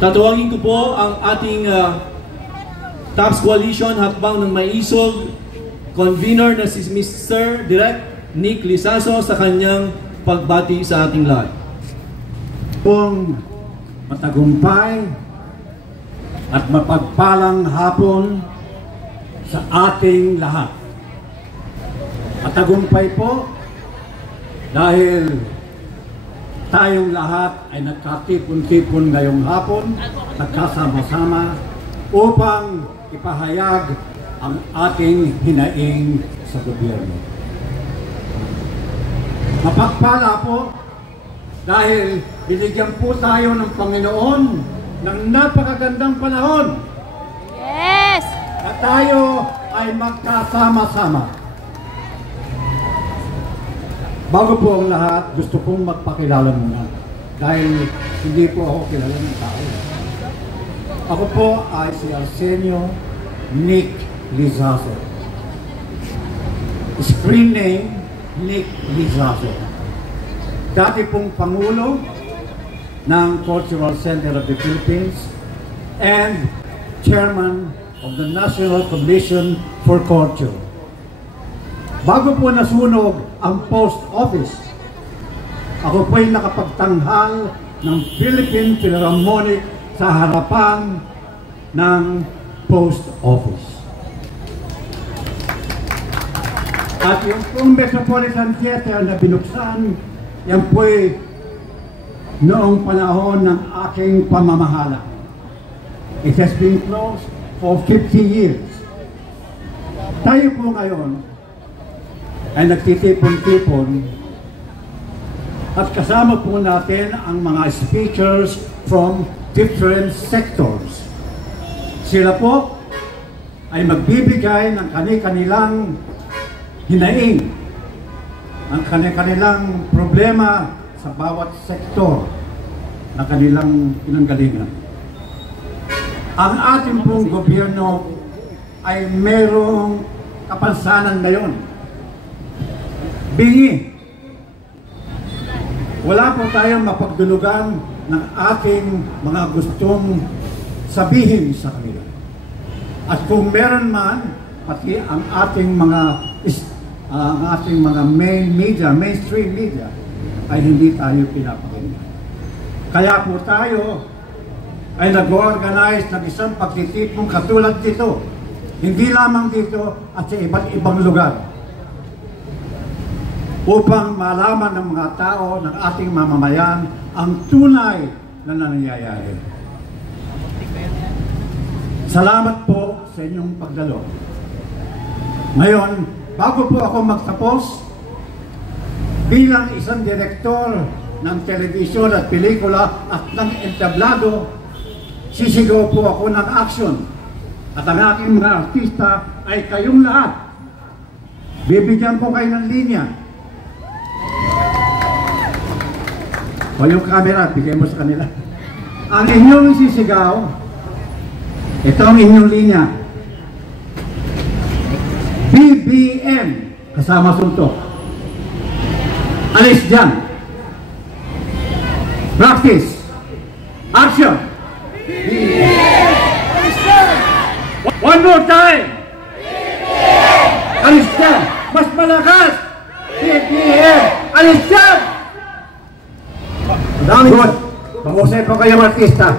Tatawagin ko po ang ating TAPS Coalition Hakbang ng Maisog convener na si Mr. Direct Nick Lizaso sa kanyang pagbati sa ating lahat. Pong matagumpay at mapagpalang hapon sa ating lahat. Matagumpay po dahil tayong lahat ay nagkatipon-tipon ngayong hapon, nagkasama-sama upang ipahayag ang ating hinaing sa gobyerno. Mapagpala po dahil binigyan po tayo ng Panginoon ng napakagandang panahon. Yes! At tayo ay magkasama-sama. Bago po ang lahat, gusto kong magpakilala muna dahil hindi po ako kilala ng tao. Ako po ay si Arsenio Nick Lizaso. Screen name, Nick Lizaso. Dati pong Pangulo ng Cultural Center of the Philippines and Chairman of the National Commission for Culture. Bago po nasunog ang post office, ako po ay nakapagtanghal ng Philippine Philharmonic sa harapan ng post office. At yung pong Metropolitan Theater na binuksan, yan po ay noong panahon ng aking pamamahala. It has been closed for 50 years. Tayo po ngayon ay nagtitipon-tipon at kasama po natin ang mga speakers from different sectors. Sila po ay magbibigay ng kanilang hinaing, ang kanilang problema sa bawat sektor na kanilang pinanggalingan. Ang ating pong gobyerno ay merong kapansanan ngayon. Bingi. Wala po tayong mapagdulugan ng ating mga gustong sabihin sa kanila. At kung meron man, pati ang ating mga main media, mainstream media, ay hindi tayo pinapakinggan. Kaya po tayo ay nag-organize ng isang pagtitipong katulad dito. Hindi lamang dito at sa iba't ibang lugar. Upang malaman ng mga tao, ng ating mamamayan, ang tunay na nangyayari. Salamat po sa inyong pagdalo. Ngayon, bago po ako magtapos, bilang isang direktor ng telebisyon at pelikula at ng entablado, sisigaw po ako ng action. At ang aking mga artista ay kayong lahat. Bibigyan po kayo ng linya. O yung camera, bigay mo sa kanila. Ang inyong sisigaw, ito ang inyong linya. BBM, kasama suntok. Alis dyan. Practice. Action. BBM. One more time. BBM. Alis dyan. Mas malakas. BBM. Alis dyan. Good. Pag-usay pa kayo artista.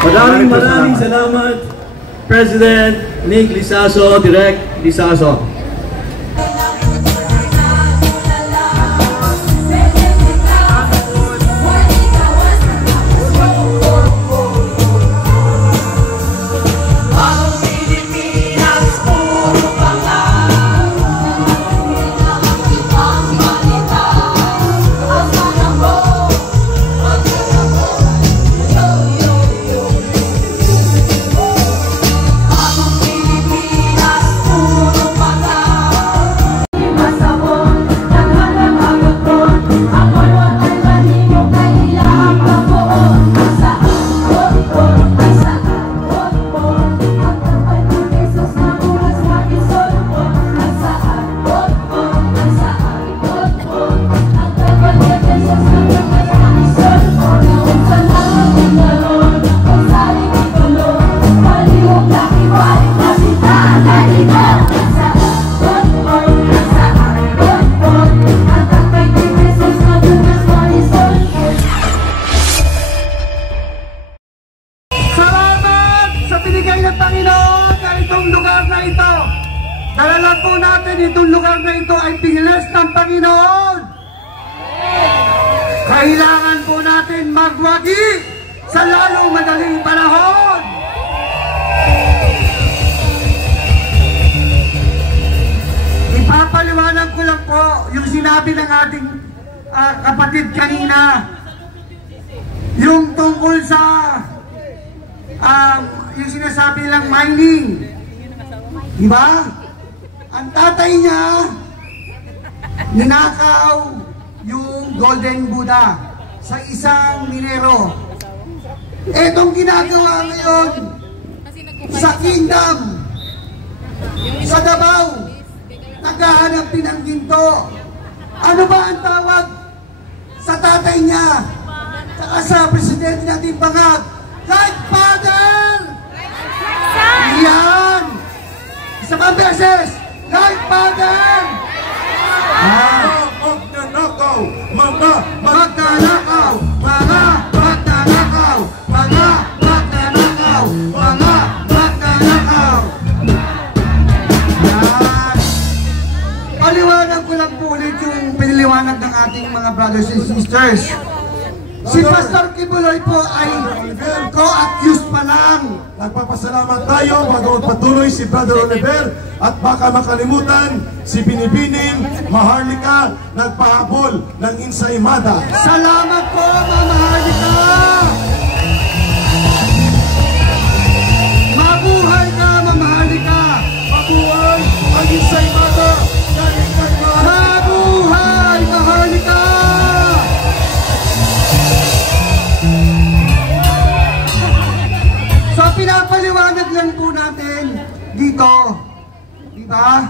Maraming salamat, President Nick Lizaso, Direct Lizaso. Pilipinas, puro pangalaman. Panginoon. Kailangan po natin magwagi sa lalong madaling panahon. Ipapaliwanag ko lang po yung sinabi ng ating kapatid kanina, yung tungkol sa yung sinasabi lang mining. Diba? Ang tatay niya ninakaw yung Golden Buddha sa isang minero. Etong ginagawa ngayon sa Kingdom, sa Davao, naghahanap din ng ginto. Ano ba ang tawag sa tatay niya? Saka sa presidente natin Bangag, like father! Yan! Isa pang beses, like father! Magnanakaw! Mga Magnanakaw! Mga magnanakaw! Mga magnanakaw! Mga magnanakaw! Yan! Paliwanag ko lang po ulit yung piniliwanag ng ating mga brothers and sisters. Si Pastor Kibuloy po ay co-accused pa lang. Nagpapasalamat tayo bago magpatuloy si Brother Oliver at baka makalimutan si Binibining Maharlika nagpahabol ng Insaymada. Salamat po, Mama Harlika! Mabuhay ka, Mama Harlika! Mabuhay ang Insaymada! Mabuhay, Maharlika! So, pinapaliwanag lang po natin dito, di ba?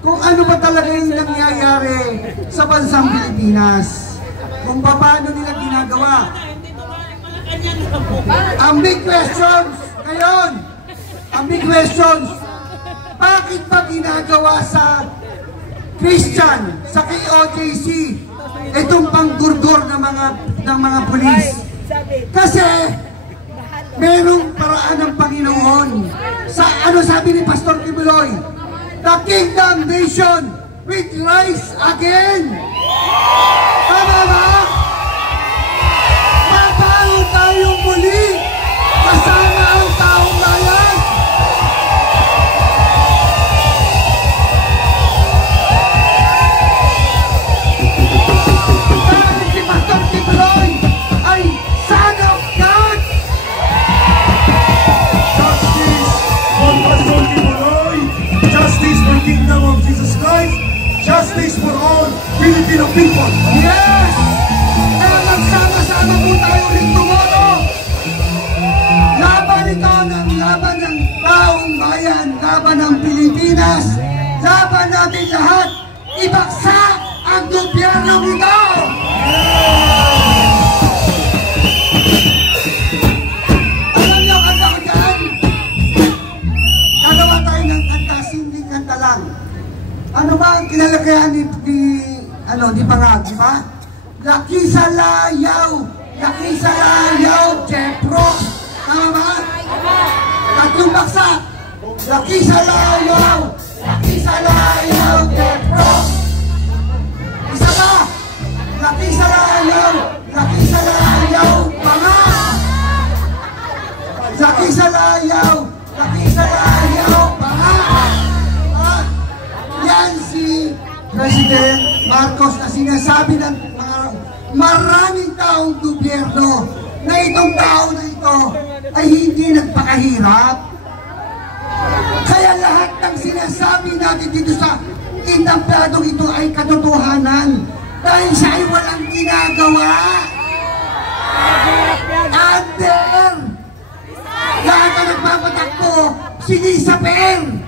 Kung ano ba talaga yung nangyayari sa bansang Pilipinas. Kung paano nila ginagawa. Ang big questions ngayon, ang big questions, bakit ba ginagawa sa Christian, sa KOJC, itong panggurgor ng mga pulis? Kasi merong paraan ng Panginoon. Sa ano sabi ni Pastor Kibuloy? The kingdom nation will rise again. Tama ba? Mabago tayong muli kasama ang taong bayan. Dahil si Pastor Kibuloy ay Son of God. Justice for Pastor Kibuloy, justice for Kingdom of Jesus Christ, justice for all Filipino people. Yes! Kaya magsama-sama po tayo ulit tomorrow. Laban ito ng laban ng taong bayan, laban ng Pilipinas, laban natin lahat, ibagsak ang gobyerno ito! Alam niyo, kanta ko dyan? Gagawa tayo ng kanta, simpleng kanta lang. Ano ba ang kinalagayan ni Bangag, di ba? Laki sa layaw, Jepro. Tama ba? Tatlong baksak. Laki sa layaw, Jepro. Isa pa. Laki sa layaw, Bangag. Laki sa layaw, Bangag. Yan si President Marcos na sinasabi ng mga maraming taong gobyerno na itong tao na ito ay hindi nagpakahirap. Kaya lahat ng sinasabi natin dito sa intampladong ito ay katotohanan dahil siya ay walang ginagawa. Under! Lahat na nagpapatakbo, sinisapin!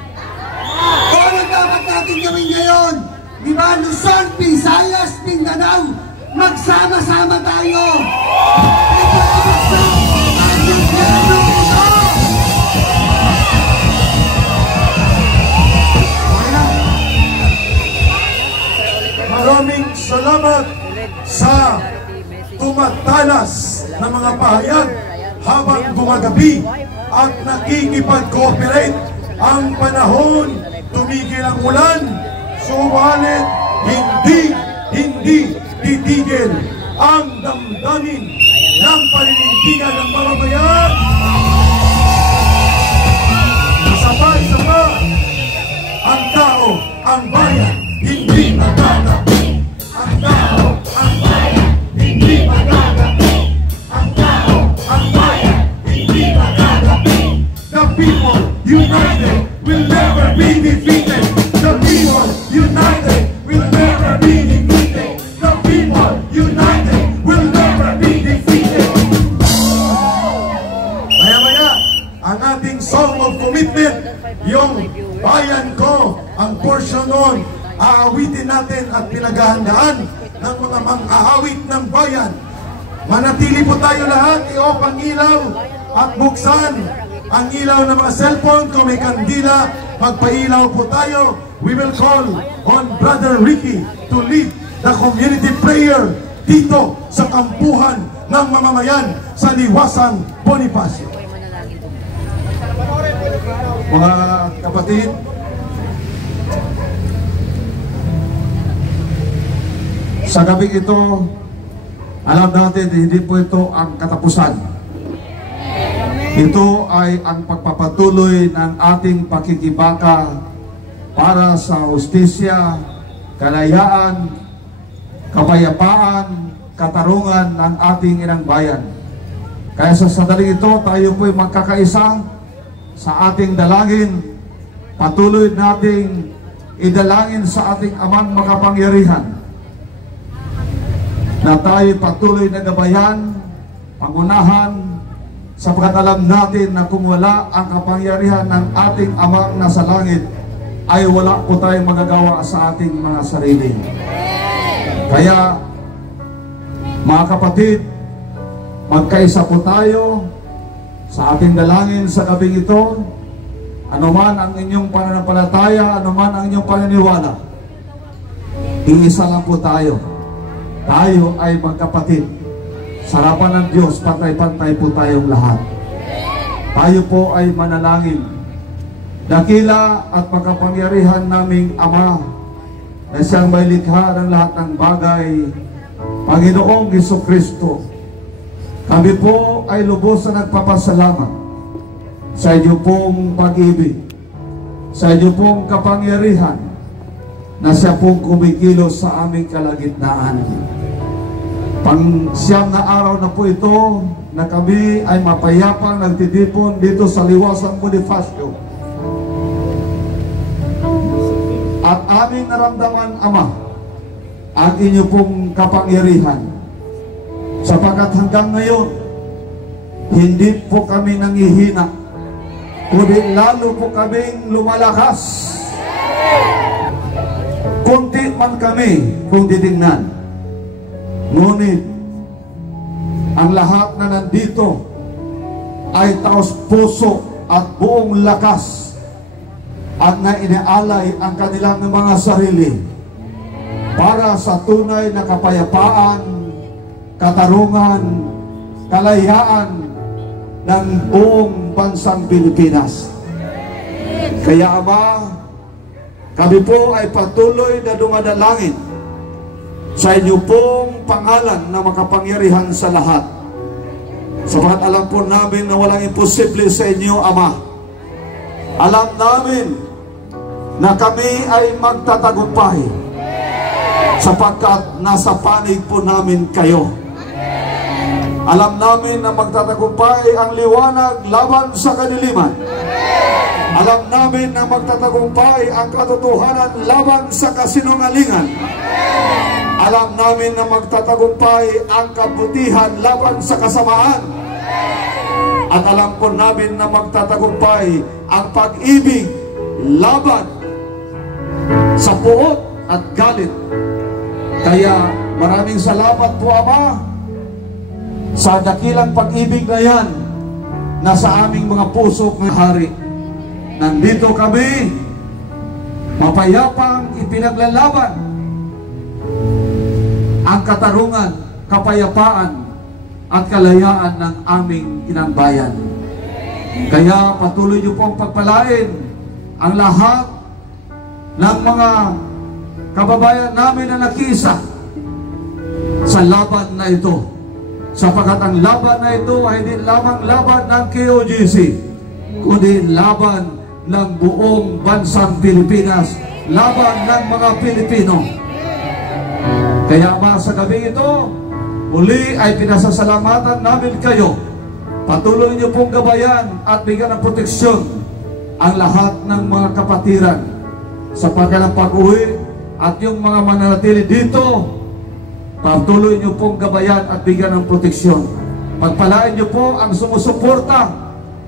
O ano dapat natin gawin ngayon? Di ba, Luzon, Visayas, Mindanao, magsama-sama tayo! Ito ay magsama ang gobyerno ito! Maraming salamat sa tumatalas na mga pahayag habang gumagabi at nakikipag-cooperate. Ang panahon, tumigil ang ulan, subalit hindi titigil ang damdamin ng paninindigan ng mamamayan. Isa pa, ang tao, ang bayan, hindi magagapi. Ang tao, ang bayan, hindi magagapi. Ang tao, ang bayan, hindi magagapi. The people united will never be defeated. The people united will never be defeated. The people united will never be defeated. Maya-maya, ang ating song of commitment, yung bayan ko, ang portion nun, aawitin natin at pinaghahandaan ng mga mang-aawit ng bayan. Manatili po tayo lahat, i-off ang ilaw at buksan ang ilaw ng mga cellphone. Kung may kandila, magpailaw po tayo. We will call on Brother Ricky to lead the community prayer dito sa kampuhan ng mamamayan sa Liwasang Bonifacio. Mga kapatid, sa gabing ito, alam natin hindi po ito ang katapusan. Ito ay ang pagpapatuloy ng ating pakikibaka para sa hustisya, kalayaan, kapayapaan, katarungan ng ating inang bayan. Kaya sa sandaling ito, tayo po'y magkakaisa sa ating dalangin. Patuloy nating idalangin sa ating amang makapangyarihan na tayo patuloy na gabayan, pangunahan, sapagkat alam natin na kung wala ang kapangyarihan ng ating amang nasa langit, ay wala po tayong magagawa sa ating mga sarili. Kaya, mga kapatid, magkaisa po tayo sa ating dalangin sa gabing ito. Anuman ang inyong pananampalataya, anuman ang inyong paniniwala, iisa lang po tayo. Tayo ay magkapatid. Sa harapan ng Diyos, pantay-pantay po tayong lahat. Tayo po ay manalangin. Dakila at makapangyarihan naming Ama na siyang may likha ng lahat ng bagay, Panginoong Jesucristo, kami po ay lubos na nagpapasalamat sa inyo pong pag-ibig, sa inyo pong kapangyarihan na siya pong kumikilos sa aming kalagitnaan. Pang-siyam na araw na po ito na kami ay mapayapang nagtitipon dito sa Liwasang Bonifacio. At aming naramdaman, Ama, ang inyo pong kapangyarihan. Sapagkat hanggang ngayon, hindi po kami nangihina, kundi lalo po kaming lumalakas. Kunti man kami kung titingnan, ngunit ang lahat na nandito ay taos puso at buong lakas at na inaalay ang kanilang mga sarili para sa tunay na kapayapaan, katarungan, kalayaan ng buong bansang Pilipinas. Kaya Ama, kami po ay patuloy na dumadalangin sa inyo pong pangalan na makapangyarihan sa lahat. Sapagat alam po namin na walang imposible sa inyo, Ama. Alam namin na kami ay magtatagumpay sapagkat nasa panig po namin kayo. Alam namin na magtatagumpay ang liwanag laban sa kadiliman. Alam namin na magtatagumpay ang katotohanan laban sa kasinungalingan. Alam namin na magtatagumpay ang kabutihan laban sa kasamaan. At alam po namin na magtatagumpay ang pag-ibig laban sa puot at galit. Kaya maraming salamat po, Ama, sa dakilang pag-ibig na yan na sa aming mga puso ng hari. Nandito kami mapayapang ipinaglalaban ang katarungan, kapayapaan at kalayaan ng aming inang bayan. Kaya patuloy niyo pong pagpalain ang lahat ng mga kababayan namin na nakisa sa laban na ito. Sapagkat ang laban na ito ay hindi lamang laban ng KOGC, kundi laban ng buong bansang Pilipinas, laban ng mga Pilipino. Kaya sa gabi ito, muli ay pinasasalamatan namin kayo. Patuloy niyo pong gabayan at bigyan ng proteksyon ang lahat ng mga kapatiran sa pagkalang pag-uwi at yung mga mananatili dito. Patuloy niyo pong gabayan at bigyan ng proteksyon. Pagpalain niyo po ang sumusuporta,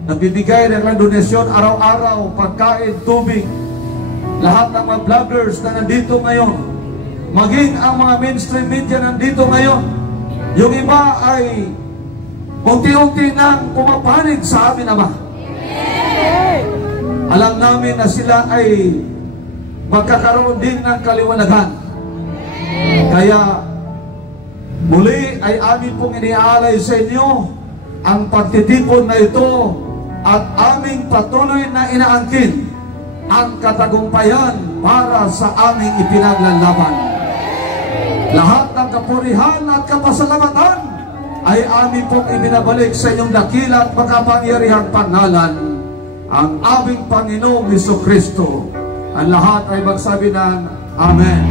nagbibigay ng donasyon araw-araw, pagkain, tubig, lahat ng mga vloggers na nandito ngayon, maging ang mga mainstream media nandito ngayon. Yung iba ay unti-unti nang pumapanig sa amin, Ama. Alam namin na sila ay magkakaroon din ng kaliwanagan. Kaya muli ay amin pong iniaalay sa inyo ang pagtitipon na ito at aming patuloy na inaangkin ang katagumpayan para sa aming ipinaglalaban. Lahat ng kapurihan at kapasalamatan ay amin pong ibinabalik sa inyong dakila at makapangyarihang pangalan, ang aming Panginoong Hesukristo. Ang lahat ay magsabi ng Amen.